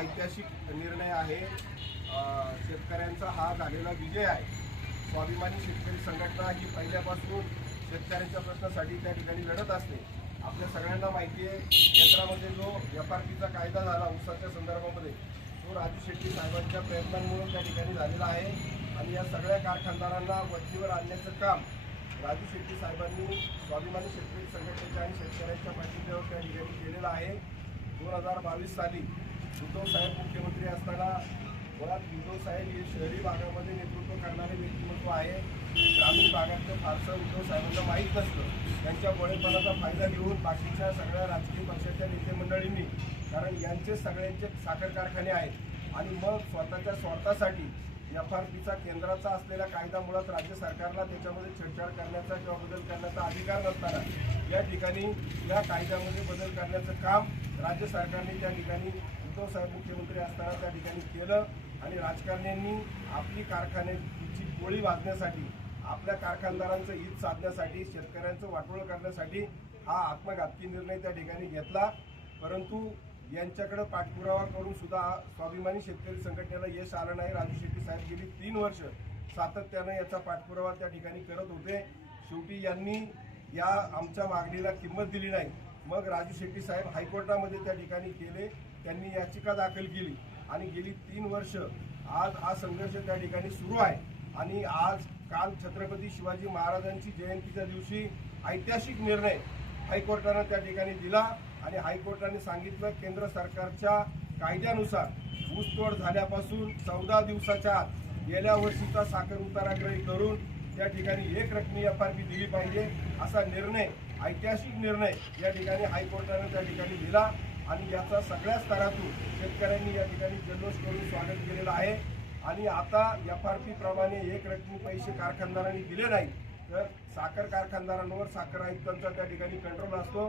ऐतिहासिक निर्णय आहे. शेतकऱ्यांचा हा झालेला विजय आहे. स्वाभिमानी शेतकरी संघटना ही पहिल्यापासून शेतकऱ्यांच्या प्रश्नासाठी त्या ठिकाणी लढत असते. आपल्या सगळ्यांना माहिती आहे केंद्रामध्ये जो एफ आर पीचा कायदा झाला ऊसाच्या संदर्भामध्ये तो राजू शेट्टी साहेबांच्या प्रयत्नांमुळे त्या ठिकाणी झालेला आहे. आणि या सगळ्या कारखानदारांना वतीवर आणण्याचं काम राजू शेट्टी साहेबांनी स्वाभिमानी शेतकरी संघटनेच्या आणि शेतकऱ्यांच्या पाठिंब्यावर त्या ठिकाणी केलेलं आहे. दोन हजार बावीस साली उद्धव साहेब मुख्यमंत्री असताना मुळात उद्धव साहेब हे शहरी भागामध्ये नेतृत्व करणारे व्यक्तिमत्व आहे. ग्रामीण भागातलं फारसं उद्धव साहेबांना माहीत नसतं. त्यांच्या बळेपणाचा फायदा घेऊन बाकीच्या सगळ्या राजकीय पक्षाच्या नेते मंडळींनी कारण यांचे सगळ्यांचे साखर कारखाने आहेत. आणि मग स्वतःच्या स्वार्थासाठी एफ आर पीचा केंद्राचा असलेला कायदा मुळात राज्य सरकारला त्याच्यामध्ये छेडछाड करण्याचा किंवा बदल करण्याचा अधिकार नसताना या ठिकाणी या कायद्यामध्ये बदल करण्याचं काम राज्य सरकारने त्या ठिकाणी उद्धव साहेब मुख्यमंत्री असताना त्या ठिकाणी केलं आणि राजकारण्यांनी आपली कारखान्याची गोळी वाजण्यासाठी आपल्या कारखानदारांचं हित साधण्यासाठी शेतकऱ्यांचं वाटोळ करण्यासाठी हा आत्मघातकी निर्णय त्या ठिकाणी घेतला. परंतु यांच्याकडे पाठपुरावा करून सुद्धा स्वाभिमानी शेतकरी संघटनेला यश आलं नाही. राजू शेट्टी साहेब गेली तीन वर्ष सातत्यानं याचा पाठपुरावा त्या ठिकाणी करत होते. शेवटी यांनी या आमच्या मागणीला किंमत दिली नाही. मग राजू शेट्टी साहेब हायकोर्टामध्ये त्या ठिकाणी केले त्यांनी याचिका दाखल केली आणि गेली तीन वर्ष आज हा संघर्ष त्या ठिकाणी सुरू आहे. आणि आज काल छत्रपती शिवाजी महाराजांची जयंतीच्या दिवशी ऐतिहासिक निर्णय हायकोर्टानं त्या ठिकाणी दिला आणि हायकोर्टाने सांगितलं केंद्र सरकारच्या कायद्यानुसार ऊसतोड झाल्यापासून चौदा दिवसाच्या आत गेल्या वर्षीचा साखर उताराग्रही करून त्या ठिकाणी एक रकमी एफ आर पी दिली पाहिजे असा निर्णय ऐतिहासिक निर्णय या ठिकाणी हायकोर्टाने त्या ठिकाणी दिला. आणि याचा सगळ्या स्तरातून शेतकऱ्यांनी या ठिकाणी जल्लोष करून स्वागत केलेलं आहे. आणि आता एफ आर पी प्रमाणे एक रकमी पैसे कारखानदारांनी दिले नाही तर साखर कारखानदारांवर साखर आयुक्तांचा त्या ठिकाणी कंट्रोल असतो.